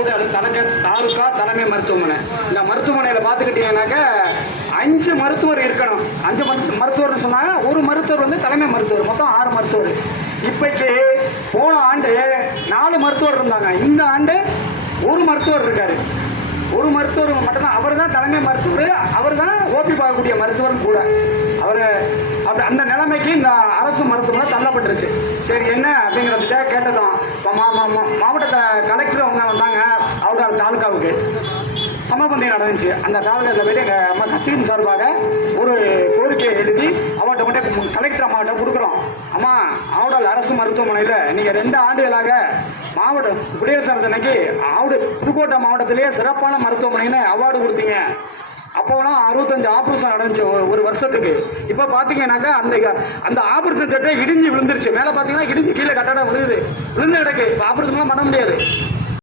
ஆவுடல் தாலுகா தலைமை மருத்துவமனை. இந்த மருத்துவமனையில் பார்த்துக்கிட்டீங்கன்னாக்க 5 மருத்துவர் இருக்கணும். 5 மருத்துவர்னு சொன்னாங்க. ஒரு மருத்துவர் வந்து தலைமை மருத்துவர், மொத்தம் 6 மருத்துவர். இப்பைக்கு போன ஆண்டு 4 மருத்துவர் இருந்தாங்க. இந்த ஆண்டு ஒரு மருத்துவர் இருக்காரு. ஒரு மருத்துவர் மட்டும்தான். அவர் தான் தலைமை மருத்துவர், அவர் தான் ஓபி பார்க்கக்கூடிய மருத்துவரும் கூட. அவர் அப்படி அந்த நிலைமைக்கு இந்த அரசு மருத்துவமனை தள்ளப்பட்டுருச்சு. சரி என்ன அப்படிங்கிறதுக்க கேட்டதும் மாவட்ட கலெக்டர் அவங்க வந்தாங்க. அவங்க தாலுகாவுக்கு சமபந்தம் நடந்துச்சு. அந்த தாலுகாவில் போயிட்டு எங்கள் கட்சியின் சார்பாக ஒரு கோரிக்கை எழுதி அவர்கிட்ட மட்டும் கலெக்டர் அம்மாவிட்ட கொடுக்குறோம். அம்மா, ஆவுடல் அரசு மருத்துவமனையில் நீங்கள் 2 ஆண்டுகளாக மாவட்டம் குடியரசு அன்னைக்கு புதுக்கோட்டை மாவட்டத்திலேயே சிறப்பான மருத்துவமனைன்னு அவார்டு கொடுத்தீங்க. அப்போலாம் 65 ஆப்ரேஷன் நடந்துச்சு ஒரு வருஷத்துக்கு. இப்போ பார்த்தீங்கன்னாக்கா அந்த ஆபரேஷன் திட்டம் இடிஞ்சு விழுந்துருச்சு. மேலே பார்த்தீங்கன்னா இடிஞ்சு கீழே கட்டடம் விழுந்து கிடக்கு. இப்போ ஆப்ரேஷன்லாம் பண்ண முடியாது.